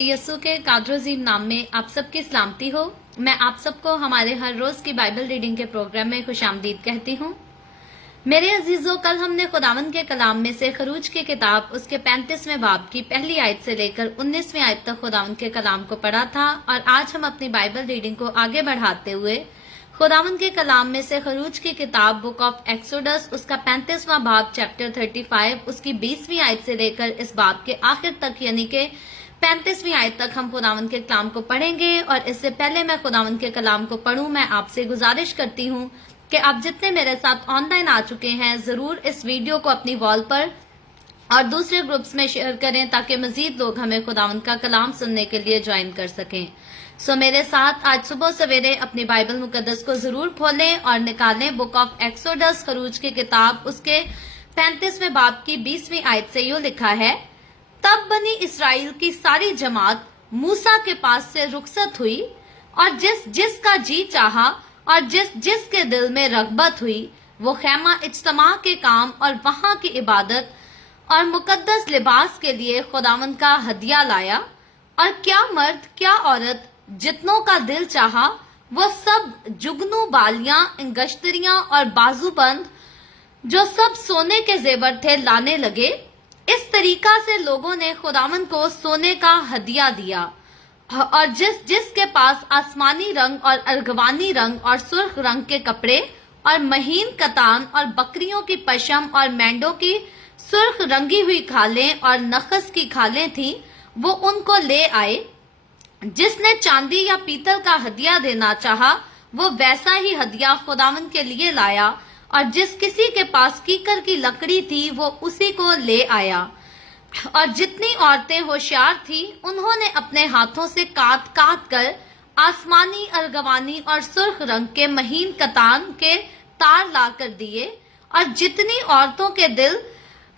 यसु के कादरोजीम नाम में आप सबकी सलामती हो। मैं आप सबको हमारे हर रोज की बाइबल रीडिंग के प्रोग्राम में खुशामदीद कहती हूँ। मेरे अजीजों, कल हमने खुदावंद के कलाम में से खरूज की किताब उसके 35वें बाब की पहली आयत से लेकर 19वीं आयत तक खुदावंद के कलाम को पढ़ा था और आज हम अपनी बाइबल रीडिंग को आगे बढ़ाते हुए खुदावंद के कलाम में से खरूज की किताब बुक ऑफ एक्सोडस उसका 35वां बाब चैप्टर 35 उसकी 20वीं आयत से लेकर इस बाब के आखिर तक यानी कि 35वीं आयत तक हम खुदावंद के कलाम को पढ़ेंगे। और इससे पहले मैं खुदावंद के कलाम को पढ़ूं, मैं आपसे गुजारिश करती हूं कि आप जितने मेरे साथ ऑनलाइन आ चुके हैं जरूर इस वीडियो को अपनी वॉल पर और दूसरे ग्रुप्स में शेयर करें ताकि मजीद लोग हमें खुदावंद का कलाम सुनने के लिए ज्वाइन कर सकें। सो मेरे साथ आज सुबह सवेरे अपनी बाइबल मुकद्दस को जरूर खोलें और निकालें बुक ऑफ एक्सोडस खरूज की किताब उसके 35वें बाब की 20वीं आयत से यूं लिखा है, तब बनी इस्राएल की सारी जमात मूसा के पास से रुखसत हुई और जिसका जी चाहा और जिसके दिल में रगबत हुई वो खैमा इज्तमा के काम और वहां की इबादत और मुकद्दस लिबास के लिए खुदावंद का हदिया लाया। और क्या मर्द क्या औरत जितनों का दिल चाहा वो सब जुगनू बालियां इंगश्तरियां और बाजूबंद जो सब सोने के जेवर थे लाने लगे। इस तरीका से लोगों ने खुदावंद को सोने का हदिया दिया और जिसके पास आसमानी रंग और अर्गवानी रंग और सुर्ख रंग के कपड़े और महीन कतान और बकरियों की पशम और मेंढों की सुर्ख रंगी हुई खालें और नखस की खालें थीं, वो उनको ले आए। जिसने चांदी या पीतल का हदिया देना चाहा वो वैसा ही हदिया खुदावंद के लिए लाया और जिस किसी के पास कीकर की लकड़ी थी वो उसी को ले आया। और जितनी औरतें होशियार थी उन्होंने अपने हाथों से काट काट कर आसमानी अर्गवानी और सुर्ख रंग के महीन कतान के तार ला कर दिए। और जितनी औरतों के दिल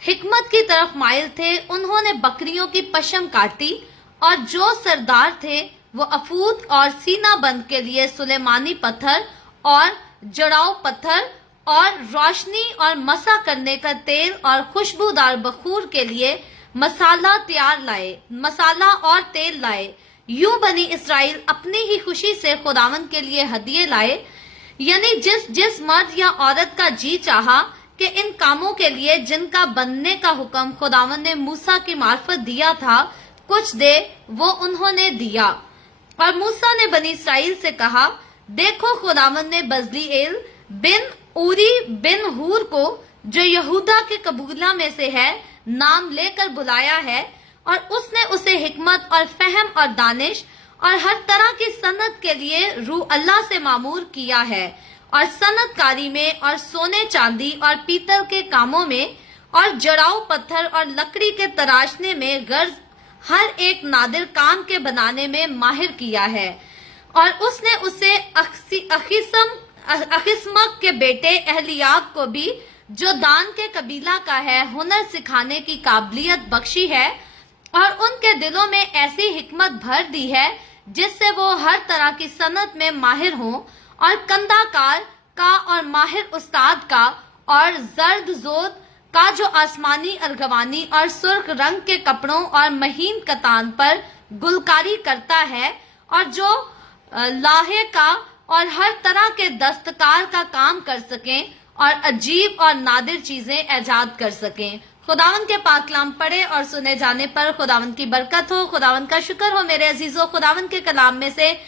हिकमत की तरफ माइल थे उन्होंने बकरियों की पशम काटी। और जो सरदार थे वो अफूद और सीना बंद के लिए सुलेमानी पत्थर और जड़ाऊ पत्थर और रोशनी और मसा करने का तेल और खुशबूदार बखूर के लिए मसाला और तेल लाए। यूं बनी इस्राएल अपनी ही खुशी से खुदावंद के लिए हदिये लाए। यानी जिस मर्द या औरत का जी चाहा कि इन कामों के लिए जिनका बनने का हुक्म खुदावंद ने मूसा की मार्फत दिया था कुछ दे, वो उन्होंने दिया। और मूसा ने बनी इस्राएल से कहा, देखो खुदावंद ने बजलीएल बिन उरी बिन हूर को जो यहूदा के कबीला में से है नाम लेकर बुलाया है और उसने उसे हिकमत और फहम और दानिश और हर तरह की सनत के लिए रूह अल्लाह से मामूर किया है। और सनतकारी में और सोने चांदी और पीतल के कामों में और जड़ाऊ पत्थर और लकड़ी के तराशने में गर्ज हर एक नादिर काम के बनाने में माहिर किया है। और उसने उसे अखिसमक के बेटे अहलियाब को भी जो दान के कबीला का है हुनर सिखाने की काबिलियत बख्शी है और उनके दिलों में ऐसी हिकमत भर दी है जिससे वो हर तरह की सनत में माहिर हों। और कंदाकार का और माहिर उस्ताद का और जर्द जोत का जो आसमानी अर्गवानी और सुर्ख रंग के कपड़ों और महीन कतान पर गुलकारी करता है और जो लाहे का और हर तरह के दस्तकार का काम कर सकें और अजीब और नादिर चीजें ऐजाद कर सकें। खुदावंद के पाक कलाम पढ़े और सुने जाने पर खुदावंद की बरकत हो। खुदावंद का शुक्र हो मेरे अजीजों। खुदावंद के कलाम में से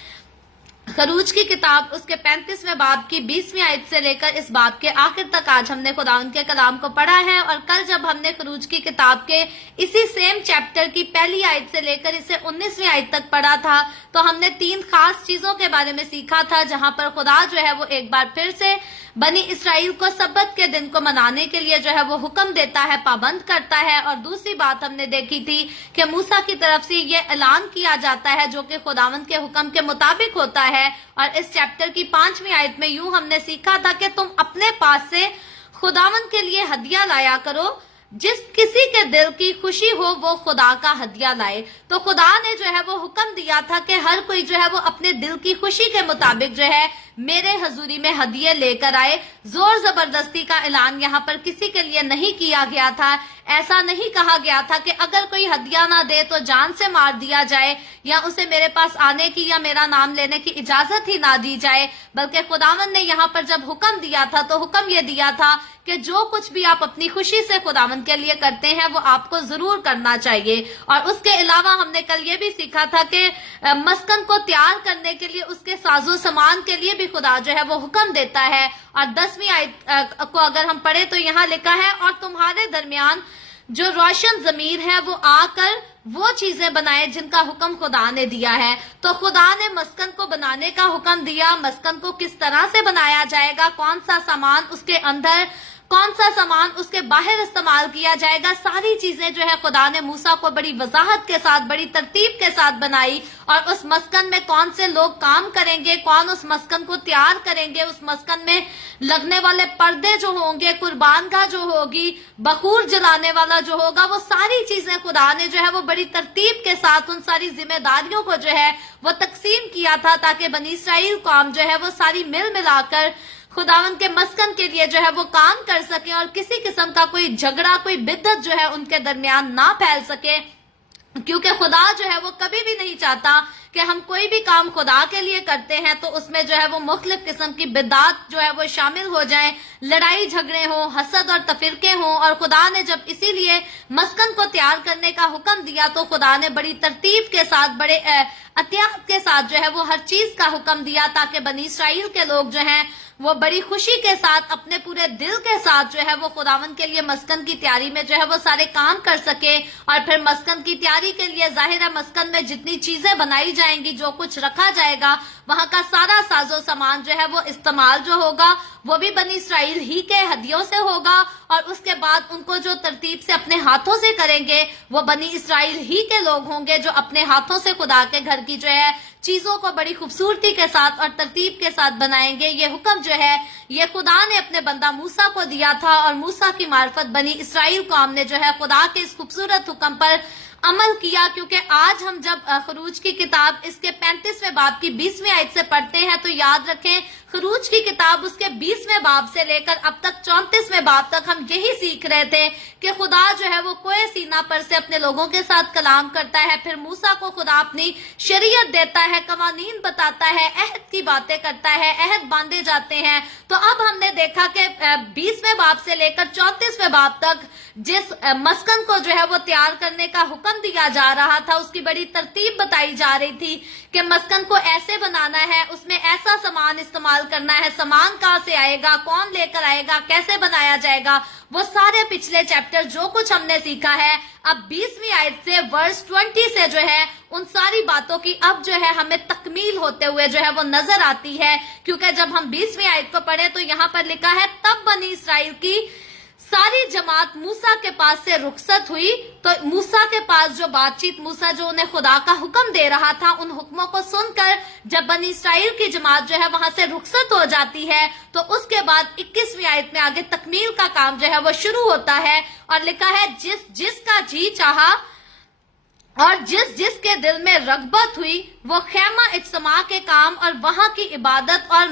खरूज की किताब उसके 35वें बाब की 20वीं आयत से लेकर इस बाब के आखिर तक आज हमने खुदावंद के कलाम को पढ़ा है। और कल जब हमने खरूज की किताब के इसी सेम चैप्टर की पहली आयत से लेकर इसे 19वीं आयत तक पढ़ा था तो हमने 3 खास चीजों के बारे में सीखा था जहां पर खुदा जो है वो एक बार फिर से बनी इस्राएल को सब्बत के दिन को मनाने के लिए जो है वो हुक्म देता है, पाबंद करता है। और दूसरी बात हमने देखी थी कि मूसा की तरफ से ये ऐलान किया जाता है जो कि खुदावंद के हुक्म के मुताबिक होता है। और इस चैप्टर की 5वीं आयत में यूं हमने सीखा था कि तुम अपने पास से खुदावंद के लिए हदिया लाया करो, जिस किसी के दिल की खुशी हो वो खुदा का हदिया लाए। तो खुदा ने जो है वो हुक्म दिया था कि हर कोई जो है वो अपने दिल की खुशी के मुताबिक जो है मेरे हजूरी में हदिये लेकर आए। जोर जबरदस्ती का ऐलान यहाँ पर किसी के लिए नहीं किया गया था। ایسا نہیں کہا گیا تھا کہ اگر کوئی ہدیہ نہ دے تو جان سے مار دیا جائے یا اسے میرے پاس آنے کی یا میرا نام لینے کی اجازت ہی نہ دی جائے، بلکہ خداوند نے یہاں پر جب حکم دیا تھا تو حکم یہ دیا تھا کہ جو کچھ بھی آپ اپنی خوشی سے خداوند کے لیے کرتے ہیں وہ آپ کو ضرور کرنا چاہیے۔ اور اس کے علاوہ ہم نے کل یہ بھی سیکھا تھا کہ مسکن کو تیار کرنے کے لیے اس کے ساز و سامان کے لیے بھی خدا جو ہے وہ حکم دیتا ہے۔ اور 10ویں آیت کو اگر ہم پڑھیں تو یہاں لکھا ہے، اور تمہارے درمیان جو روشن ضمیر ہے وہ آ کر وہ چیزیں بنائے جن کا حکم خدا نے دیا ہے۔ تو خدا نے مسکن کو بنانے کا حکم دیا، مسکن کو کس طرح سے بنایا جائے گا، کون سا سامان اس کے اندر، کون سا سامان اس کے باہر استعمال کیا جائے گا، ساری چیزیں جو ہے خدا نے موسیٰ کو بڑی وضاحت کے ساتھ، بڑی ترتیب کے ساتھ بنائی۔ اور اس مسکن میں کون سے لوگ کام کریں گے، کون اس مسکن کو تیار کریں گے، اس مسکن میں لگنے والے پردے جو ہوں گے، قربان گاہ جو ہوگی، بخور جلانے والا جو ہوگا، وہ ساری چیزیں خدا نے جو ہے وہ بڑی ترتیب کے ساتھ ان ساری ذمہ داریوں کو جو ہے وہ تقسیم کیا تھا، تاکہ بنی اسرائیل قوم جو ہے وہ ساری مل ملا کر خداوند کے مسکن کے لیے جو ہے وہ کام کر سکیں، اور کسی قسم کا کوئی جھگڑا، کوئی بدعت جو ہے ان کے درمیان نہ پھیل سکے، کیونکہ خدا جو ہے وہ کبھی بھی نہیں چاہتا کہ ہم کوئی بھی کام خدا کے لیے کرتے ہیں تو اس میں جو ہے وہ مختلف قسم کی بدعات جو ہے وہ شامل ہو جائیں، لڑائی جھگڑے ہوں، حسد اور تفرقے ہوں۔ اور خدا نے جب اسی لیے مسکن کو تیار کرنے کا حکم دیا تو خدا نے بڑی ترتیب کے ساتھ، بڑے احتیاط کے ساتھ جو ہے وہ ہر چیز کا حکم دیا، تاکہ بنی اسرائیل کے لوگ جو ہیں وہ بڑی خوشی کے ساتھ، اپنے پورے دل کے ساتھ جو ہے وہ خداوند کے لیے مسکن کی تیاری میں جو ہے وہ سارے کام کر سکے۔ اور پھر مسکن کی تیاری کے لیے ظاہر ہے مسکن میں جتنی چیزیں بنائی جائیں گی، جو کچھ رکھا جائے گا، وہاں کا سارا ساز و سامان جو ہے وہ استعمال جو ہوگا وہ بھی بنی اسرائیل ہی کے ہدیوں سے ہوگا، اور اس کے بعد ان کو جو ترتیب سے اپنے ہاتھوں سے کریں گے وہ بنی اسرائیل ہی کے لوگ ہوں گے، جو اپنے ہاتھوں سے خدا کے گھر کی جو ہے چیزوں کو بڑی خوبصورتی کے ساتھ اور ترتیب کے ساتھ بنائیں گے۔ یہ حکم جو ہے یہ خدا نے اپنے بندہ موسیٰ کو دیا تھا، اور موسیٰ کی معرفت بنی اسرائیل قوم نے جو ہے خدا کے اس خوبصورت حکم پر عمل کیا۔ کیونکہ آج ہم جب خروج کی کتاب اس کے 35ویں باب کی 20ویں آیت سے پڑھتے ہیں تو یاد رکھیں خروج کی کتاب اس کے 20ویں باب سے لے کر اب تک 34ویں باب تک ہم یہی سیکھ رہے تھے کہ خدا جو ہے وہ کوہ سینا پر سے اپنے لوگوں کے ساتھ کلام کرتا ہے، پھر موسیٰ کو خدا اپنی شریعت دیتا ہے، قوانین بتاتا ہے، عہد کی باتیں کرتا ہے، عہد باندھے جاتے ہیں۔ تو اب ہم نے دیکھا کہ 20ویں باب سے لے کر 34ویں باب تک جس مسکن کو جو ہے وہ تیار کرنے کا حکم دیا جا رہا تھا، اس کی بڑی ترتیب بتائی جا رہی تھی کہ مسکن کو ایسے بنانا ہے، اس میں ایسا سامان استعمال کرنا ہے، سامان کہاں سے آئے گا، کون لے کر آئے گا، کیسے بنایا جائے گا، وہ سارے پچھلے چیپٹر جو کچھ ہم نے سیکھا ہے اب 20ویں آیت سے ورس 20 سے جو ہے ان ساری باتوں کی اب جو ہے ہمیں تکمیل ہوتے ہوئے جو ہے وہ نظر آتی ہے۔ کیونکہ جب ہم 20ویں آیت کو پڑھیں تو یہاں پر لکھا ہے، تب بنی اسرائیل کی ساری جماعت موسیٰ کے پاس سے رخصت ہوئی۔ تو موسیٰ کے پاس جو بات چیت، موسیٰ جو انہیں خدا کا حکم دے رہا تھا، ان حکموں کو سن کر جب بنی اسرائیل کی جماعت جو ہے وہاں سے رخصت ہو جاتی ہے تو اس کے بعد 21ویں آیت میں آگے تکمیل کا کام جو ہے وہ شروع ہوتا ہے، اور لکھا ہے جس کا جی چاہا اور جس کے دل میں رغبت ہوئی وہ خیمہ اجتماع کے کام اور وہاں کی عبادت اور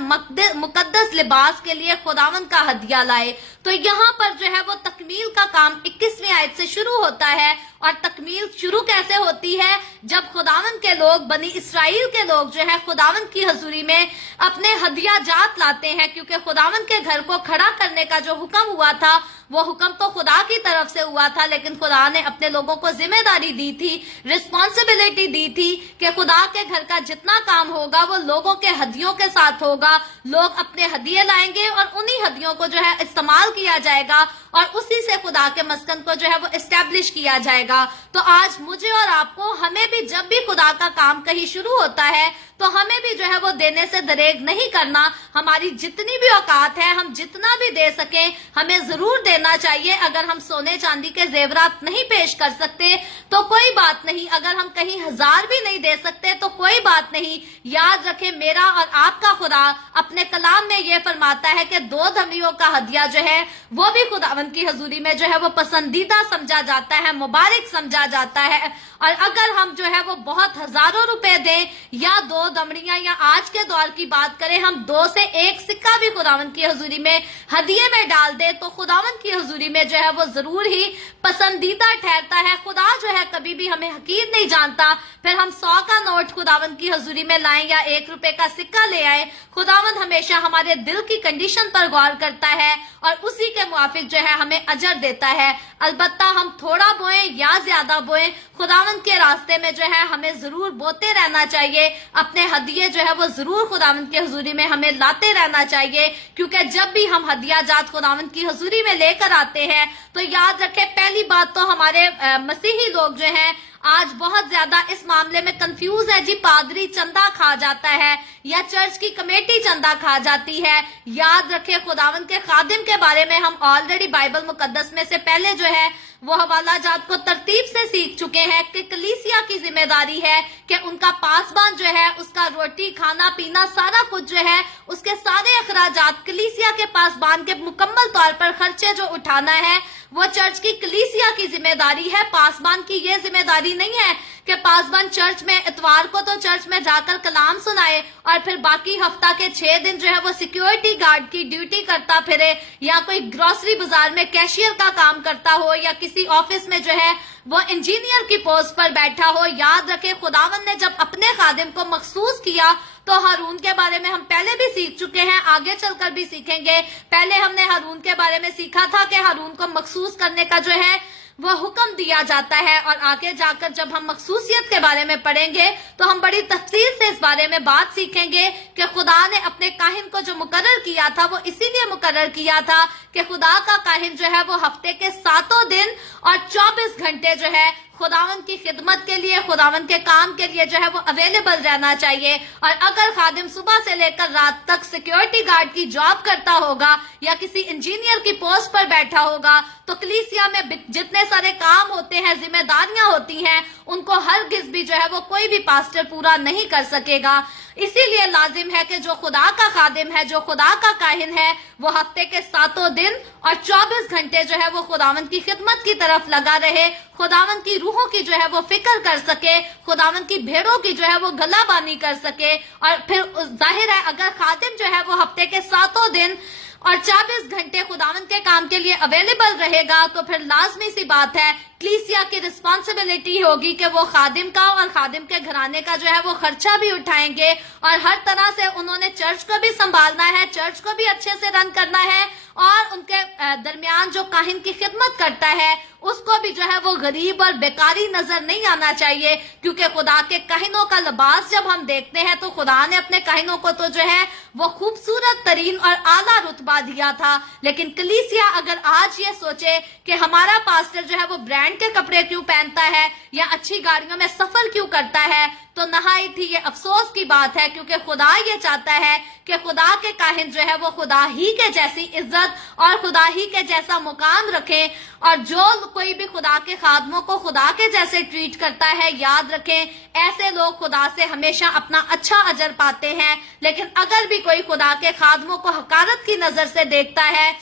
مقدس لباس کے لیے خداوند کا ہدیہ لائے۔ تو یہاں پر جو ہے وہ تکمیل کا کام 21ویں آیت سے شروع ہوتا ہے، اور تکمیل شروع کیسے ہوتی ہے؟ جب خداوند کے لوگ، بنی اسرائیل کے لوگ جو ہے خداوند کی حضوری میں اپنے ہدیہ جات لاتے ہیں، کیونکہ خداوند کے گھر کو کھڑا کرنے کا جو حکم ہوا تھا وہ حکم تو خدا کی طرف سے ہوا تھا، لیکن خدا نے اپنے لوگوں کو ذمہ داری دی تھی، رسپانسبلٹی دی تھی کہ خدا کے گھر کا جتنا کام ہوگا وہ لوگوں کے ہدیوں کے ساتھ ہوگا، لوگ اپنے ہدیے لائیں گے اور انہی ہدیوں کو جو ہے استعمال کیا جائے گا، اور اسی سے خدا کے مسکن کو جو ہے وہ اسٹیبلش کیا جائے گا۔ تو آج مجھے اور آپ کو، ہمیں بھی جب بھی خدا کا کام کہیں شروع ہوتا ہے تو ہمیں بھی جو ہے وہ دینے سے دریغ نہیں کرنا، ہماری جتنی بھی اوقات ہے ہم جتنا بھی دے سکیں ہمیں ضرور دینا چاہیے۔ اگر ہم سونے چاندی کے زیورات نہیں پیش کر سکتے تو کوئی بات نہیں، اگر ہم کہیں 1000 بھی نہیں دے سکتے تو کوئی بات نہیں۔ یاد رکھیں میرا اور آپ کا خدا اپنے کلام میں یہ فرماتا ہے کہ 2 دھمریوں کا ہدیہ جو ہے وہ بھی خداوند کی حضوری میں جو ہے وہ پسندیدہ سمجھا جاتا ہے، مبارک سمجھا جاتا ہے۔ اور اگر ہم جو ہے وہ بہت ہزاروں روپے دیں या 2 दमड़ियां, या आज के दौर की बात करें हम 2 से 1 सिक्का भी खुदावंद की हुजूरी में हदिये में डाल दे तो खुदावंद की हुजूरी में जो है वो जरूर ही पसंदीदा ठहरता है। खुदा जो है कभी भी हमें हकीर नहीं जानता। फिर हम 100 का नोट खुदावंद की हुजूरी में लाएं या 1 रुपए का सिक्का ले आए, खुदावंद हमेशा हमारे दिल की कंडीशन पर गौर करता है और उसी के मुआफिक जो है हमें अजर देता है। अलबत्ता हम थोड़ा बोएं या ज्यादा बोएं, खुदावंद के रास्ते में जो है हमें जरूर बोते रहना चाहिए। अपने हदिये जो है वो जरूर खुदावंद की हुजूरी में हमें लाते रहना चाहिए, क्योंकि जब भी हम हदिया जात खुदावंद की हुजूरी में लेकर आते हैं तो याद रखें, पहली बात तो हमारे मसीही लोग जो हैं आज बहुत ज्यादा इस मामले में कंफ्यूज है। जी पादरी चंदा खा जाता है या चर्च की कमेटी चंदा खा जाती है। याद रखें, खुदावंद के खादिम के बारे में हम ऑलरेडी बाइबल मुकद्दस में से पहले जो है वो हवाला जात को तरतीब से सीख चुके हैं कि कलीसिया की जिम्मेदारी है कि उनका पासबान जो है उसका रोटी खाना पीना सारा कुछ जो है उसके सारे अखराजात कलीसिया के पासबान के मुकम्मल तौर पर खर्चे जो उठाना है वो चर्च की कलीसिया की जिम्मेदारी है। पासबान की ये जिम्मेदारी नहीं है कि पासबान चर्च में इतवार को तो चर्च में जाकर कलाम सुनाए और फिर बाकी हफ्ता के 6 दिन जो है वो सिक्योरिटी गार्ड की ड्यूटी करता फिरे, या कोई ग्रोसरी बाजार में कैशियर का काम करता हो, या किसी ऑफिस में जो है वो इंजीनियर की पोस्ट पर बैठा हो। याद रखे, खुदावन ने जब अपने खादिम को मखसूस किया तो हारून के बारे में हम पहले भी सीख चुके हैं, आगे चलकर भी सीखेंगे। पहले हमने हारून के बारे में सीखा था कि हारून को मखसूस करने का जो है वो हुक्म दिया जाता है, और आगे जाकर जब हम मखसूसियत के बारे में पढ़ेंगे तो हम बड़ी तफसील से इस बारे में बात सीखेंगे कि खुदा ने अपने काहिन को जो मुकर्रर किया था वो इसीलिए मुकर्रर किया था कि खुदा का काहिन जो है वो हफ्ते के 7 दिन और 24 घंटे जो है खुदावन की खिदमत के लिए, खुदावन के काम के लिए जो है वो अवेलेबल रहना चाहिए। और अगर खादिम सुबह से लेकर रात तक सिक्योरिटी गार्ड की जॉब करता होगा या किसी इंजीनियर की पोस्ट पर बैठा होगा तो कलीसिया में जितने सारे काम होते हैं, जिम्मेदारियां होती हैं, उनको हरगिज भी जो है वो कोई भी पास्टर पूरा नहीं कर सकेगा। इसीलिए लाजिम है कि जो खुदा का खादिम है, जो खुदा का काहिन है, वो हफ्ते के 7 दिन और 24 घंटे जो है वो खुदावन की खिदमत की तरफ लगा रहे, खुदावन की रूहों की जो है वो फिक्र कर सके, खुदावन की भेड़ों की जो है वो गलाबानी कर सके। और फिर जाहिर है अगर खादिम जो है वो हफ्ते के 7 दिन और 24 घंटे खुदावन के काम के लिए अवेलेबल रहेगा तो फिर लाजमी सी बात है कलीसिया की रिस्पॉन्सिबिलिटी होगी कि वो खादिम का और खादिम के घराने का जो है वो खर्चा भी उठाएंगे, और हर तरह से उन्होंने चर्च को भी संभालना है, चर्च को भी अच्छे से रन करना है, और उनके दरमियान जो काहिन की खिदमत करता है उसको भी जो है वो गरीब और बेकारी नजर नहीं आना चाहिए। क्योंकि खुदा के काहिनों का लिबास जब हम देखते हैं तो खुदा ने अपने काहिनों को तो जो है वो खूबसूरत तरीन और आला रुतबा दिया था। लेकिन कलीसिया अगर आज ये सोचे कि हमारा पास्टर जो है वो ब्रांड के कपड़े क्यों पहनता है या अच्छी गाड़ियों में सफर क्यों करता है, तो नहायत ही ये अफसोस की बात है। क्योंकि खुदा ये चाहता है कि खुदा के काहिन जो है वो खुदा ही के जैसी इज्जत और खुदा ही के जैसा मुकाम रखें, और जो कोई भी खुदा के खादमों को खुदा के जैसे ट्रीट करता है, याद रखें ऐसे लोग खुदा से हमेशा अपना अच्छा अजर पाते हैं। लेकिन अगर भी कोई खुदा के खादमों को हकारत की नजर से देखता है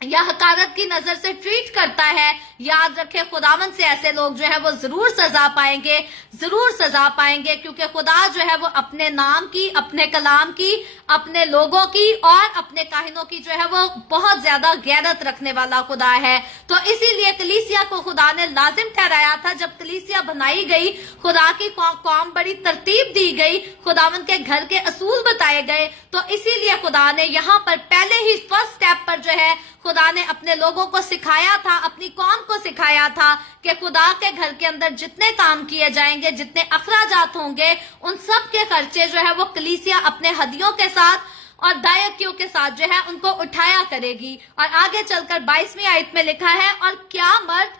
या हकारत की नजर से ट्रीट करता है, याद रखे खुदावन से ऐसे लोग जो है वो जरूर सजा पाएंगे, जरूर सजा पाएंगे। क्योंकि खुदा जो है वो अपने नाम की, अपने कलाम की, अपने लोगों की और अपने काहिनों की जो है वो बहुत ज्यादा गैरत रखने वाला खुदा है। तो इसीलिए कलीसिया को खुदा ने लाजिम ठहराया था, जब कलीसिया बनाई गई, खुदा की कौम बड़ी तरतीब दी गई, खुदावन के घर के असूल बताए गए, तो इसीलिए खुदा ने यहाँ पर पहले ही फर्स्ट स्टेप पर जो है खुदा ने अपने लोगों को सिखाया था, अपनी कौम को सिखाया था कि खुदा के घर के अंदर जितने काम किए जाएंगे, जितने अखराजात होंगे, उन सब के खर्चे जो है वो कलीसिया अपने हदियों के साथ और दायकियों के साथ जो है उनको उठाया करेगी। और आगे चलकर 22वीं आयत में लिखा है, और क्या मर्द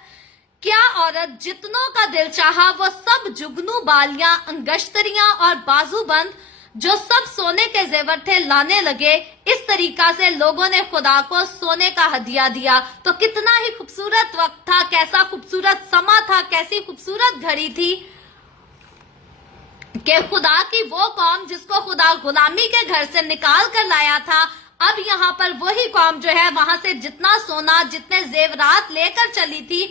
क्या औरत जितनों का दिल चाहा वो सब जुगनू बालियां, अंगश्तरियां और बाजूबंद जो सब सोने के जेवर थे लाने लगे। इस तरीका से लोगों ने खुदा को सोने का हदिया दिया। तो कितना ही खूबसूरत वक्त था, कैसा खूबसूरत समा था, कैसी खूबसूरत घड़ी थी कि खुदा की वो कौम जिसको खुदा गुलामी के घर से निकाल कर लाया था, अब यहाँ पर वही कौम जो है वहां से जितना सोना, जितने जेवरात लेकर चली थी,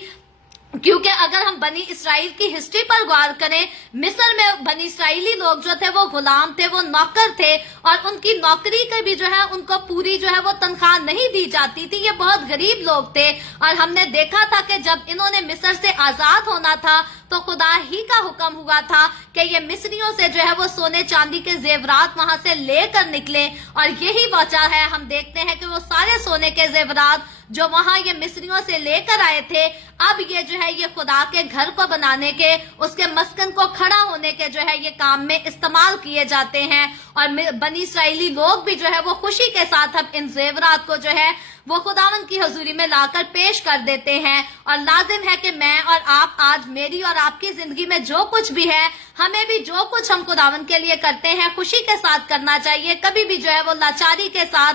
क्योंकि अगर हम बनी इसराइल की हिस्ट्री पर गौर करें, मिस्र में बनी इसराइली लोग जो थे वो गुलाम थे, वो नौकर थे, और उनकी नौकरी के भी जो है उनको पूरी जो है वो तनख्वाह नहीं दी जाती थी। ये बहुत गरीब लोग थे, और हमने देखा था कि जब इन्होंने मिस्र से आजाद होना था तो खुदा ही का हुक्म हुआ था कि ये मिस्रियों से जो है वो सोने चांदी के जेवरात वहां से लेकर निकले, और यही वजह है हम देखते हैं कि वो सारे सोने के जेवरात जो वहां ये मिस्रियों से लेकर आए थे, अब ये जो है ये खुदा के घर को बनाने के, उसके मस्कन को खड़ा होने के जो है ये काम में इस्तेमाल किए जाते हैं। और बनी इसराइली लोग भी जो है वो खुशी के साथ अब इन जेवरात को जो है वो खुदावन की हजूरी में लाकर पेश कर देते हैं। और लाजिम है कि मैं और आप आज मेरी और आपकी जिंदगी में जो कुछ भी है, हमें भी जो कुछ हम खुदावन के लिए करते हैं खुशी के साथ करना चाहिए। कभी भी जो है वो लाचारी के साथ,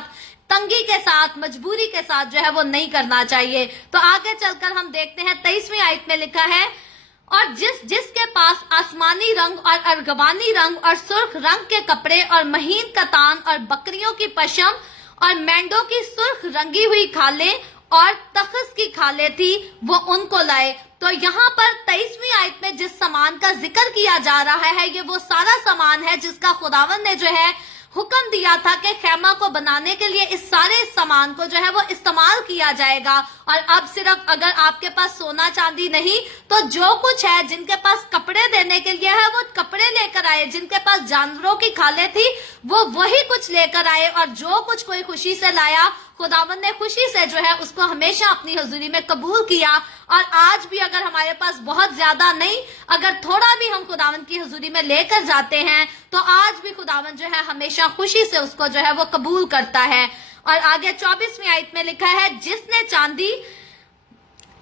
तंगी के साथ, मजबूरी के साथ जो है वो नहीं करना चाहिए। तो आगे चलकर हम देखते हैं 23वीं आयत में लिखा है, और जिसके पास आसमानी रंग और अर्गवानी रंग और सुर्ख रंग के कपड़े और महीन कतान और बकरियों की पशम और मेंढों की सुर्ख रंगी हुई खालें और तखस की खालें थी, वो उनको लाए। तो यहाँ पर 23वीं आयत में जिस सामान का जिक्र किया जा रहा है, ये वो सारा सामान है जिसका खुदावन ने जो है हुक्म दिया था कि खैमा को बनाने के लिए इस सारे सामान को जो है वो इस्तेमाल किया जाएगा। और अब सिर्फ अगर आपके पास सोना चांदी नहीं, तो जो कुछ है, जिनके पास कपड़े देने के लिए है वो कपड़े लेकर आए, जिनके पास जानवरों की खालें थी वो वही कुछ लेकर आए, और जो कुछ कोई खुशी से लाया खुदावन ने खुशी से जो है उसको हमेशा अपनी हजूरी में कबूल किया। और आज भी अगर हमारे पास बहुत ज्यादा नहीं, अगर थोड़ा भी हम खुदावन की हजूरी में लेकर जाते हैं, तो आज भी खुदावन जो है हमेशा खुशी से उसको जो है वो कबूल करता है। और आगे 24वीं आयत में लिखा है, जिसने चांदी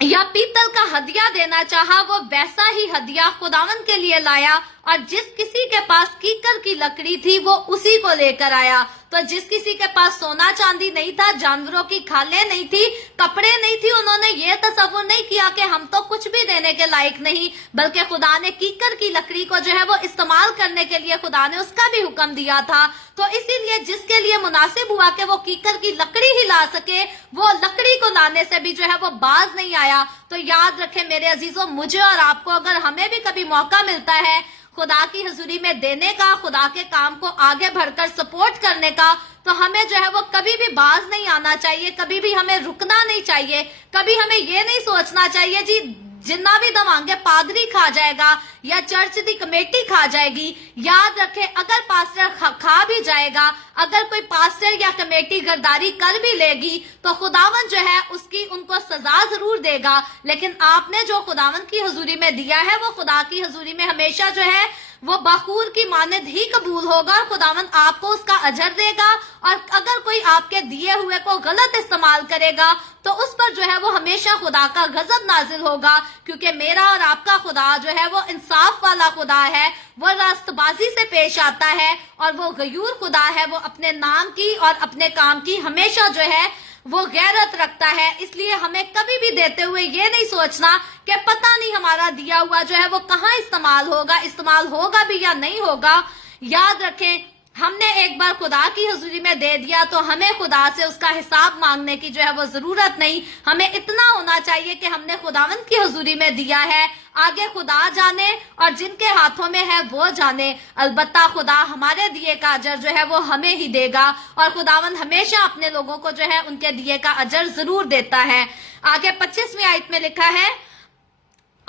या पीतल का हदिया देना चाहा वो वैसा ही हदिया खुदावन के लिए लाया, और जिस किसी के पास कीकर की लकड़ी थी वो उसी को लेकर आया। तो जिस किसी के पास सोना चांदी नहीं था, जानवरों की खालें नहीं थी, कपड़े नहीं थी, उन्होंने ये तसव्वुर नहीं किया कि हम तो कुछ भी देने के लायक नहीं, बल्कि खुदा ने कीकर की लकड़ी को जो है वो इस्तेमाल करने के लिए खुदा ने उसका भी हुक्म दिया था। तो इसीलिए जिसके लिए मुनासिब हुआ कि वो कीकर की लकड़ी ही ला सके, वो लकड़ी को लाने से भी जो है वो बाज नहीं आया। तो याद रखें मेरे अजीजों, मुझे और आपको अगर हमें भी कभी मौका मिलता है खुदा की हजूरी में देने का, खुदा के काम को आगे बढ़कर सपोर्ट करने का, तो हमें जो है वो कभी भी बाज नहीं आना चाहिए, कभी भी हमें रुकना नहीं चाहिए, कभी हमें ये नहीं सोचना चाहिए जी जिन्ना भी दवांगे पादरी खा जाएगा या चर्च की कमेटी खा जाएगी। याद रखें, अगर पास्टर खा भी जाएगा, अगर कोई पास्टर या कमेटी गद्दारी कर भी लेगी, तो खुदावन जो है उसकी उनको सजा जरूर देगा। लेकिन आपने जो खुदावन की हजूरी में दिया है वो खुदा की हजूरी में हमेशा जो है वो बखूर की मानद ही कबूल होगा, खुदावन आपको उसका अजर देगा। और अगर कोई आपके दिए हुए को गलत इस्तेमाल करेगा तो उस पर जो है वो हमेशा खुदा का गजब नाजिल होगा, क्योंकि मेरा और आपका खुदा जो है वो इंसाफ वाला खुदा है, वो रास्तबाजी से पेश आता है, और वो गयूर खुदा है, वो अपने नाम की और अपने काम की हमेशा जो है वो गैरत रखता है। इसलिए हमें कभी भी देते हुए ये नहीं सोचना कि पता नहीं हमारा दिया हुआ जो है वो कहाँ इस्तेमाल होगा भी या नहीं होगा। याद रखें, हमने एक बार खुदा की हजूरी में दे दिया तो हमें खुदा से उसका हिसाब मांगने की जो है वो जरूरत नहीं। हमें इतना होना चाहिए कि हमने खुदावंद की हजूरी में दिया है, आगे खुदा जाने और जिनके हाथों में है वो जाने। अलबत्ता खुदा हमारे दिए का अजर जो है वो हमें ही देगा, और खुदावंद हमेशा अपने लोगों को जो है उनके दिए का अजर जरूर देता है। आगे 25वीं आयत में लिखा है,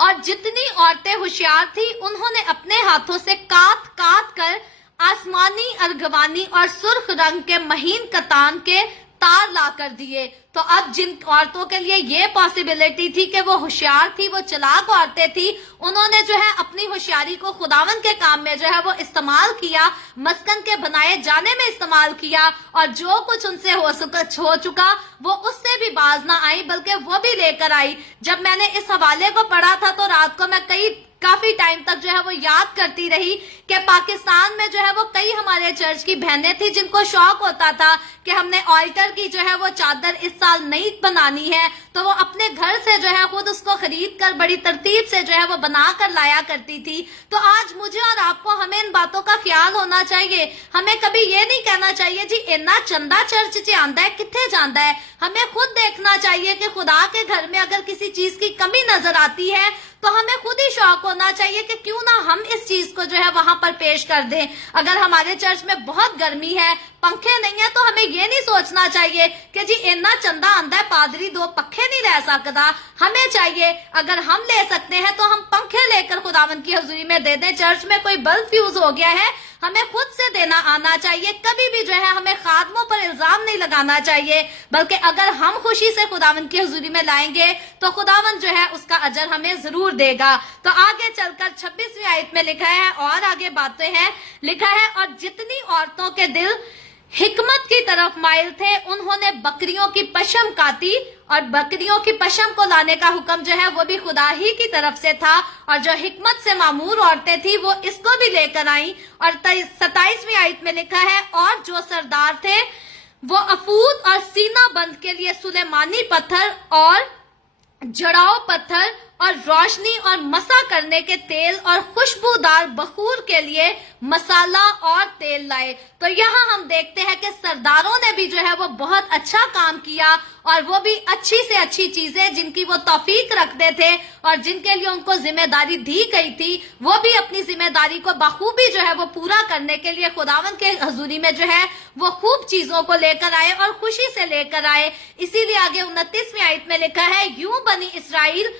और जितनी औरतें होशियार थी उन्होंने अपने हाथों से काट काट कर आसमानी, अर्गवानी और सुर्ख रंग के महीन कतान के तार ला कर दिए। तो अब जिन औरतों के लिए ये पॉसिबिलिटी थी कि वो होशियार थी, वो चालाक औरतें थी, उन्होंने जो है अपनी होशियारी को खुदावन के काम में जो है वो इस्तेमाल किया, मस्कन के बनाए जाने में इस्तेमाल किया, और जो कुछ उनसे हो चुका वो उससे भी बाज ना आई बल्कि वो भी लेकर आई। जब मैंने इस हवाले को पढ़ा था तो रात को मैं कई काफी टाइम तक जो है वो याद करती रही कि पाकिस्तान में जो है वो कई हमारे चर्च की बहनें थी जिनको शौक होता था कि हमने ऑल्टर की जो है वो चादर इस साल नई बनानी है, तो वो अपने घर से जो है खुद उसको खरीद कर बड़ी तरतीब से जो है वो बना कर लाया करती थी। तो आज मुझे और आपको हमें इन बातों का ख्याल होना चाहिए। हमें कभी ये नहीं कहना चाहिए जी इतना चंदा चर्च च आंदा है किथे जांदा है। हमें खुद देखना चाहिए कि खुदा के घर में अगर किसी चीज की कमी नजर आती है तो हमें खुद ही शौक होना चाहिए कि क्यों ना हम इस चीज को जो है वहां पर पेश कर दें। अगर हमारे चर्च में बहुत गर्मी है, पंखे नहीं है, तो हमें ये नहीं सोचना चाहिए कि जी इतना चंदा आंदा है, पादरी 2 पखे नहीं ले सकता। हमें चाहिए अगर हम ले सकते हैं तो हम पंखे लेकर खुदावंद की हजूरी में दे दें। चर्च में कोई बल्ब फ्यूज हो गया है, हमें खुद से देना आना चाहिए। कभी भी जो है हमें खादमों पर इल्जाम नहीं लगाना चाहिए, बल्कि अगर हम खुशी से खुदावंद की हजूरी में लाएंगे तो खुदावंद जो है उसका अजर हमें जरूर देगा। तो आगे चलकर 26वीं आयत में लिखा है, और आगे बातें हैं, लिखा है और जितनी औरतों के दिल हिकमत की तरफ माइल थे उन्होंने बकरियों की पशम काटी, और बकरियों की पशम को लाने का हुक्म जो है वो भी खुदा ही की तरफ से था, और जो हिकमत से मामूर औरतें थी वो इसको भी लेकर आई। और 27वीं आयत में लिखा है और जो सरदार थे वो अफूद और सीना बंद के लिए सुलेमानी पत्थर और जड़ाओ पत्थर और रोशनी और मसा करने के तेल और खुशबूदार बखूर के लिए मसाला और तेल लाए। तो यहाँ हम देखते हैं कि सरदारों ने भी जो है वो बहुत अच्छा काम किया, और वो भी अच्छी से अच्छी चीजें जिनकी वो तौफीक रखते थे और जिनके लिए उनको जिम्मेदारी दी गई थी वो भी अपनी जिम्मेदारी को बखूबी जो है वो पूरा करने के लिए खुदावन के हजूरी में जो है वो खूब चीजों को लेकर आए और खुशी से लेकर आए। इसीलिए आगे 29वीं आयत में लिखा है, यूं बनी इसराइल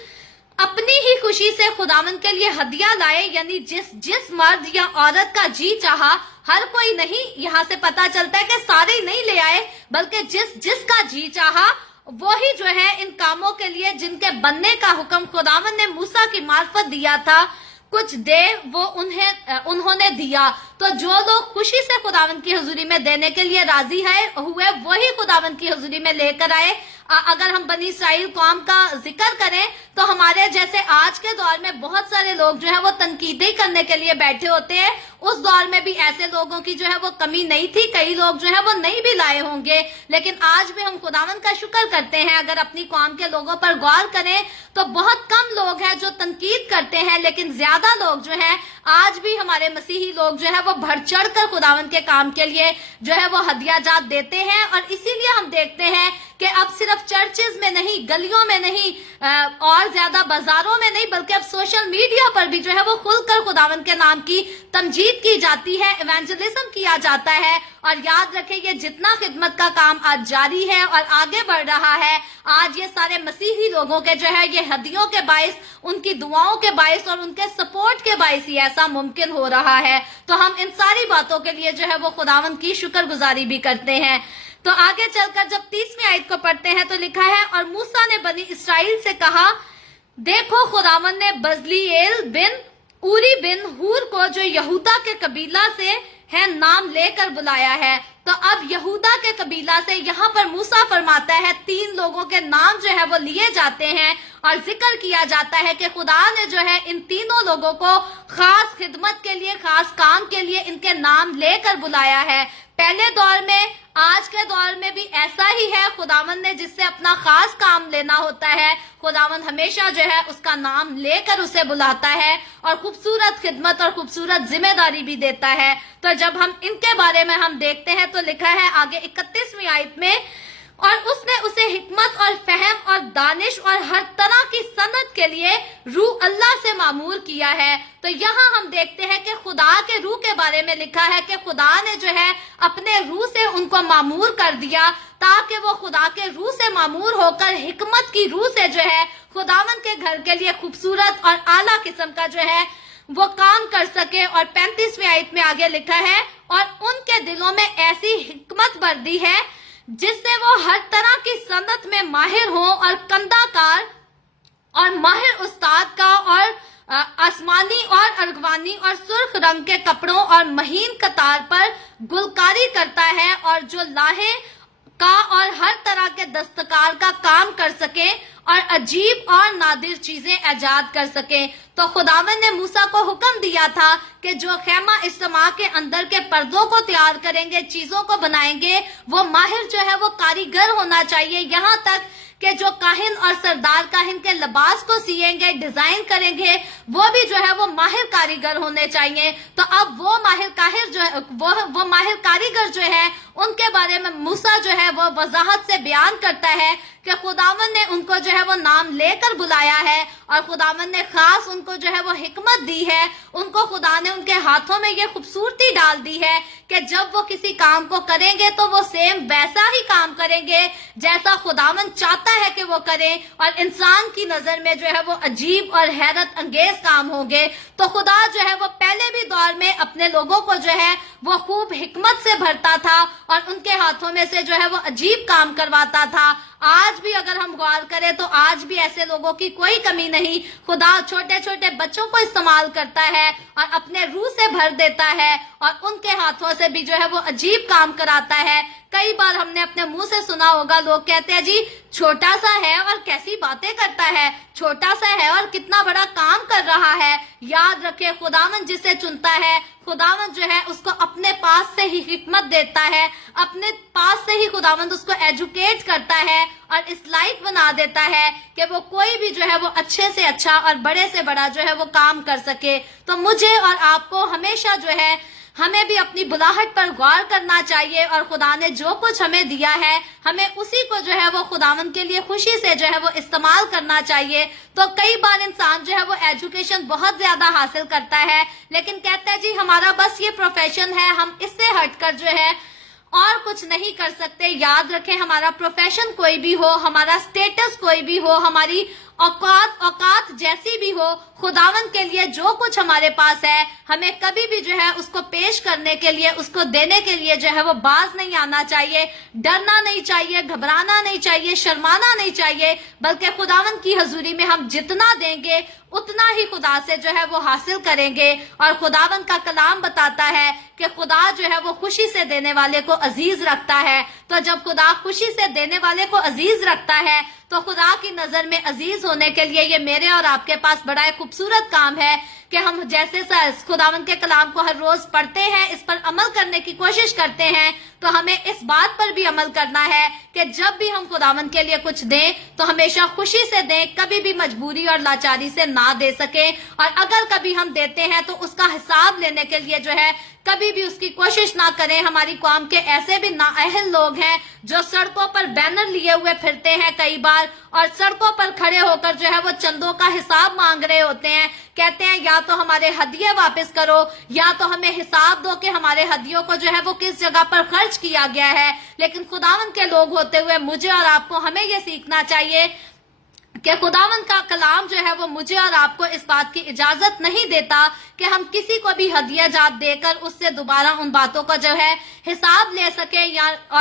अपनी ही खुशी से खुदावन के लिए हदिया लाए, यानी जिस मर्द या औरत का जी चाहा, हर कोई नहीं, यहाँ से पता चलता है कि सारे नहीं ले आए, बल्कि जिसका जी चाहा वो ही जो है इन कामों के लिए जिनके बनने का हुक्म खुदावन ने मूसा की मार्फत दिया था कुछ दे, वो उन्होंने दिया। तो जो लोग खुशी से खुदावंद की हजूरी में देने के लिए राजी हुए वही खुदावंद की हजूरी में लेकर आए। अगर हम बनी इसराइल कौम का जिक्र करें तो हमारे जैसे आज के दौर में बहुत सारे लोग जो है वो तनकीदें करने के लिए बैठे होते हैं। उस दौर में भी ऐसे लोगों की जो है वो कमी नहीं थी, कई लोग जो है वो नहीं भी लाए होंगे, लेकिन आज भी हम खुदावंद का शुक्र करते हैं। अगर अपनी कौम के लोगों पर गौर करें तो बहुत कम लोग हैं जो तनकीद करते हैं, लेकिन ज्यादा लोग जो है आज भी हमारे मसीही लोग जो है वो बढ़ चढ़ कर खुदावंद के काम के लिए जो है वो हदिया जात देते हैं। और इसीलिए हम देखते हैं कि अब सिर्फ चर्चेज में नहीं, गलियों में नहीं, और ज्यादा बाजारों में नहीं, बल्कि अब सोशल मीडिया पर भी जो है वो खुलकर खुदावंद के नाम की तमजीद की जाती है, इवेंजलिज्म किया जाता है। और याद रखें ये जितना खिदमत का काम आज जारी है और आगे बढ़ रहा है, आज ये सारे मसीही लोगों के जो है ये हदियों के बाइस, उनकी दुआओं के बाइस और उनके सपोर्ट के बाइस ही ऐसा मुमकिन हो रहा है। तो हम इन सारी बातों के लिए जो है वो खुदावंद की शुक्रगुजारी भी करते हैं। तो आगे चलकर जब 30वीं आयत को पढ़ते हैं तो लिखा है, और मूसा ने बनी इसराइल से कहा, देखो खुदावंद ने बजलीएल बिन उरी बिन हूर को जो यहूदा के कबीला से है नाम लेकर बुलाया है। तो अब यहूदा के कबीला से यहाँ पर मूसा फरमाता है 3 लोगों के नाम जो है वो लिए जाते हैं और जिक्र किया जाता है कि खुदा ने जो है इन तीनों लोगों को खास खिदमत के लिए, खास काम के लिए इनके नाम लेकर बुलाया है। पहले दौर में, आज के दौर में भी ऐसा ही है। खुदावंद ने जिससे अपना खास काम लेना होता है, खुदावंद हमेशा जो है उसका नाम लेकर उसे बुलाता है और खूबसूरत खिदमत और खूबसूरत जिम्मेदारी भी देता है। तो जब हम इनके बारे में हम देखते हैं तो लिखा है आगे 31वीं आयत में, और उसने उसे हिकमत और फहम और दानिश और हर तरह की सनत के लिए रूह अल्लाह से मामूर किया है। तो यहाँ हम देखते हैं कि खुदा के रूह के बारे में लिखा है कि खुदा ने जो है अपने रूह से उनको मामूर कर दिया, ताकि वो खुदा के रूह से मामूर होकर हिकमत की रूह से जो है खुदावंद के घर के लिए खूबसूरत और आला किस्म का जो है वो काम कर सके। और 35वीं आयत में आगे लिखा है, और उनके दिलों में ऐसी हिकमत भर दी है जिससे वो हर तरह की सनत में माहिर हो, और कंदाकार और माहिर उस्ताद का और आसमानी और अर्गवानी और सुर्ख रंग के कपड़ों और महीन कतार पर गुलकारी करता है, और जो लाहे का और हर तरह के दस्तकार का काम कर सकें और अजीब और नादिर चीजें ऐजाद कर सकें। तो खुदावंद ने मूसा को हुक्म दिया था कि जो खैमा इज्तिमा के अंदर के पर्दों को तैयार करेंगे, चीजों को बनाएंगे, वो माहिर जो है वो कारीगर होना चाहिए। यहाँ तक कि जो काहिन और सरदार काहिन के लिबास को सिएंगे, डिजाइन करेंगे, वो भी जो है वो माहिर कारीगर होने चाहिए। तो अब वो माहिर काहिर जो है वो माहिर कारीगर जो है उनके बारे में मूसा जो है वो वजाहत से बयान करता है कि खुदावंद ने उनको जो है वो नाम लेकर बुलाया है और खुदावंद ने खास उनको जो है वो हिकमत दी है। उनको खुदा ने उनके हाथों में ये खूबसूरती डाल दी है कि जब वो किसी काम को करेंगे तो वो सेम वैसा ही काम करेंगे जैसा खुदावंद चाहता है कि वो करें, और इंसान की नजर में जो है वो अजीब और हैरत अंगेज काम होंगे। तो खुदा जो है वो पहले भी दौर में अपने लोगों को जो है वो खूब हिकमत से भरता था और उनके हाथों में से जो है वो अजीब काम करवाता था। आज भी अगर हम गौर करें तो आज भी ऐसे लोगों की कोई कमी नहीं। खुदा छोटे छोटे बच्चों को इस्तेमाल करता है और अपने रूह से भर देता है और उनके हाथों से भी जो है वो अजीब काम कराता है। कई बार हमने अपने मुंह से सुना होगा, लोग कहते हैं जी छोटा सा है और कैसी बातें करता है, छोटा सा है और कितना बड़ा काम कर रहा है। याद रखे, खुदावंद जिसे चुनता है, खुदावंद जो है उसको अपने पास से ही हिकमत देता है, अपने पास से ही खुदावंद उसको एजुकेट करता है और इस लायक बना देता है कि वो कोई भी जो है वो अच्छे से अच्छा और बड़े से बड़ा जो है वो काम कर सके। तो मुझे और आपको हमेशा जो है हमें भी अपनी बुलाहट पर गौर करना चाहिए और खुदा ने जो कुछ हमें दिया है हमें उसी को जो है वो खुदावंद के लिए खुशी से जो है वो इस्तेमाल करना चाहिए। तो कई बार इंसान जो है वो एजुकेशन बहुत ज्यादा हासिल करता है लेकिन कहता है जी हमारा बस ये प्रोफेशन है, हम इससे हटकर जो है और कुछ नहीं कर सकते। याद रखें, हमारा प्रोफेशन कोई भी हो, हमारा स्टेटस कोई भी हो, हमारी औकात जैसी भी हो, खुदावंद के लिए जो कुछ हमारे पास है हमें कभी भी जो है उसको पेश करने के लिए, उसको देने के लिए जो है वो बाज नहीं आना चाहिए, डरना नहीं चाहिए, घबराना नहीं चाहिए, शर्माना नहीं चाहिए, बल्कि खुदावंद की हजूरी में हम जितना देंगे उतना ही खुदा से जो है वो हासिल करेंगे। और खुदावंद का कलाम बताता है कि खुदा जो है वो खुशी से देने वाले को अजीज रखता है। तो जब खुदा खुशी से देने वाले को अजीज रखता है तो खुदा की नजर में अजीज होने के लिए ये मेरे और आपके पास बड़ा एक खूबसूरत काम है कि हम जैसे खुदावंद के कलाम को हर रोज पढ़ते हैं, इस पर अमल करने की कोशिश करते हैं, तो हमें इस बात पर भी अमल करना है कि जब भी हम खुदावंद के लिए कुछ दें तो हमेशा खुशी से दें, कभी भी मजबूरी और लाचारी से ना दे सके। और अगर कभी हम देते हैं तो उसका हिसाब लेने के लिए जो है कभी भी उसकी कोशिश ना करें। हमारी कौम के ऐसे भी नाअहल लोग हैं जो सड़कों पर बैनर लिए हुए फिरते हैं कई बार और सड़कों पर खड़े होकर जो है वो चंदों का हिसाब मांग रहे होते हैं। कहते हैं या तो हमारे हदिये वापस करो या तो हमें हिसाब दो कि हमारे हदियों को जो है वो किस जगह पर खर्च किया गया है। लेकिन खुदावंद के लोग होते हुए मुझे और आपको हमें ये सीखना चाहिए कि खुदावंद का कलाम जो है वो मुझे और आपको इस बात की इजाजत नहीं देता कि हम किसी को भी हदिया जात देकर उससे दोबारा उन बातों का जो है हिसाब ले सके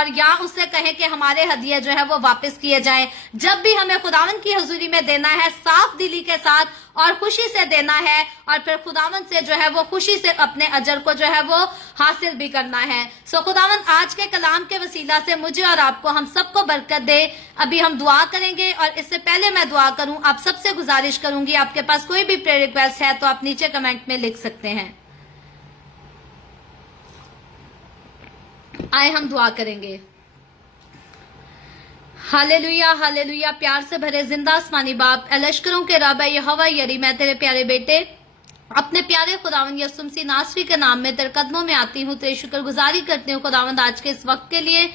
या उससे कहें कि हमारे हदिये जो है वो वापस किए जाएं। जब भी हमें खुदावंद की हजूरी में देना है साफ दिली के साथ और खुशी से देना है और फिर खुदावंद से जो है वो खुशी से अपने अजर को जो है वो हासिल भी करना है। सो खुदावंद आज के कलाम के वसीला से मुझे और आपको हम सबको बरकत दे। अभी हम दुआ करेंगे और इससे पहले मैं दुआ करूं आप सबसे गुजारिश करूंगी, आपके पास कोई भी प्रेयर रिक्वेस्ट है तो आप नीचे कमेंट में लिख सकते हैं। आए हम दुआ करेंगे। Hallelujah hallelujah. प्यार से भरे जिंदा आसमानी बाप, लश्करों के रब यहोवा यरी, मैं तेरे प्यारे बेटे अपने प्यारे खुदावंद यसुम मसीह नासरी के नाम में तेरे कदमों में आती हूँ, तेरी शुक्रगुजारी करती हूँ खुदावंद आज के इस वक्त के लिए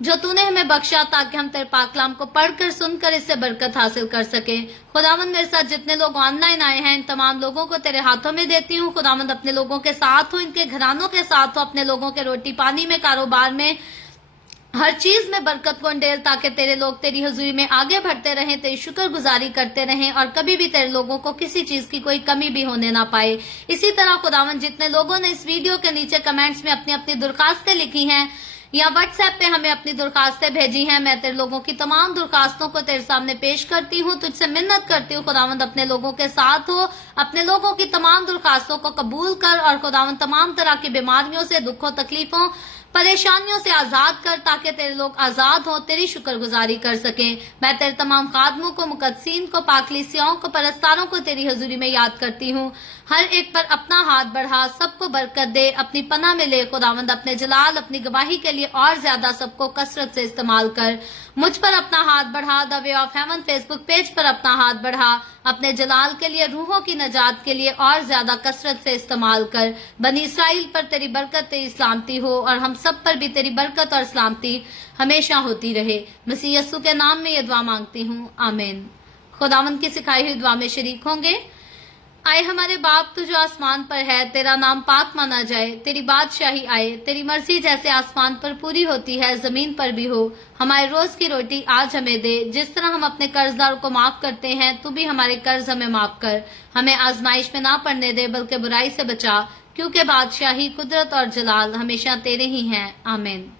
जो तूने हमें बख्शा ताकि हम तेरे पाक कलाम को पढ़कर सुनकर इससे बरकत हासिल कर सके। खुदावंद मेरे साथ जितने लोग ऑनलाइन आए हैं इन तमाम लोगों को तेरे हाथों में देती हूँ। खुदावंद अपने लोगों के साथ हो, इनके घरानों के साथ हो, अपने लोगों के रोटी पानी में, कारोबार में, हर चीज में बरकत को अंडेल ताकि तेरे लोग तेरी हजूरी में आगे बढ़ते रहें, तेरी शुक्रगुजारी करते रहें और कभी भी तेरे लोगों को किसी चीज की कोई कमी भी होने ना पाए। इसी तरह खुदावंद जितने लोगों ने इस वीडियो के नीचे कमेंट्स में अपनी अपनी दरखास्तें लिखी हैं या व्हाट्सएप पे हमें अपनी दरखास्तें भेजी हैं, मैं तेरे लोगों की तमाम दरखास्तों को तेरे सामने पेश करती हूँ, तुझसे मिन्नत करती हूँ खुदावंद अपने लोगों के साथ हो, अपने लोगों की तमाम दरखास्तों को कबूल कर और खुदावंद तमाम तरह की बीमारियों से, दुखों, तकलीफों, परेशानियों से आजाद कर ताकि तेरे लोग आजाद हों, तेरी शुक्रगुजारी कर सकें। मैं तेरे तमाम खादमों को, मुकद्दसीन को, पाकलीसियाओं को, परस्तारों को तेरी हजूरी में याद करती हूँ। हर एक पर अपना हाथ बढ़ा, सबको बरकत दे, अपनी पनाह में ले खुदावंद। अपने जलाल, अपनी गवाही के लिए और ज्यादा सबको कसरत से इस्तेमाल कर। मुझ पर अपना हाथ बढ़ा, the way of haven Facebook page पर अपना हाथ बढ़ा, अपने जलाल के लिए, रूहों की नजात के लिए और ज्यादा कसरत से इस्तेमाल कर। बनी इसराइल पर तेरी बरकत, तेरी सलामती हो और हम सब पर भी तेरी बरकत और सलामती हमेशा होती रहे। मसीह यस्सु के नाम में ये दुआ मांगती हूँ, आमीन। खुदावंद की सिखाई हुई दुआ में शरीक होंगे। आए हमारे बाप, तू जो आसमान पर है, तेरा नाम पाक माना जाए, तेरी बादशाही आए, तेरी मर्जी जैसे आसमान पर पूरी होती है जमीन पर भी हो। हमारे रोज की रोटी आज हमें दे, जिस तरह हम अपने कर्जदारों को माफ करते हैं, तू भी हमारे कर्ज हमें माफ कर। हमें आजमाइश में ना पड़ने दे, बल्कि बुराई से बचा, क्योंकि बादशाही, कुदरत और जलाल हमेशा तेरे ही हैं, आमीन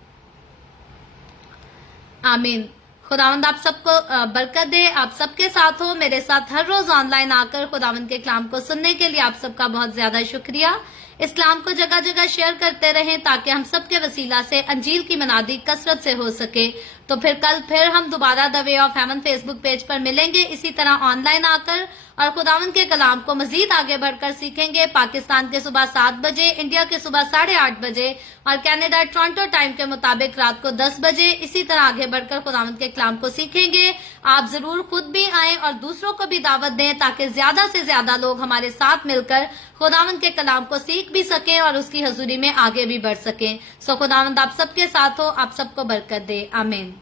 आमीन। खुदावंद आप सबको बरकत दे, आप सबके साथ हो। मेरे साथ हर रोज ऑनलाइन आकर खुदावंद के कलाम को सुनने के लिए आप सबका बहुत ज्यादा शुक्रिया। इस कलाम को जगह जगह शेयर करते रहें ताकि हम सबके वसीला से अंजील की मनादी कसरत से हो सके। तो फिर हम दोबारा the way of haven Facebook page पर मिलेंगे, इसी तरह ऑनलाइन आकर, और खुदावंद के कलाम को मजीद आगे बढ़कर सीखेंगे। पाकिस्तान के सुबह 7 बजे, इंडिया के सुबह 8:30 बजे और कनाडा टोरंटो टाइम के मुताबिक रात को 10 बजे। इसी तरह आगे बढ़कर खुदावंद के कलाम को सीखेंगे। आप जरूर खुद भी आएं और दूसरों को भी दावत दें ताकि ज्यादा से ज्यादा लोग हमारे साथ मिलकर खुदावंद के कलाम को सीख भी सकें और उसकी हजूरी में आगे भी बढ़ सकें। सो खुदावंद आप सबके साथ हो, आप सबको बरकत दे, आमीन।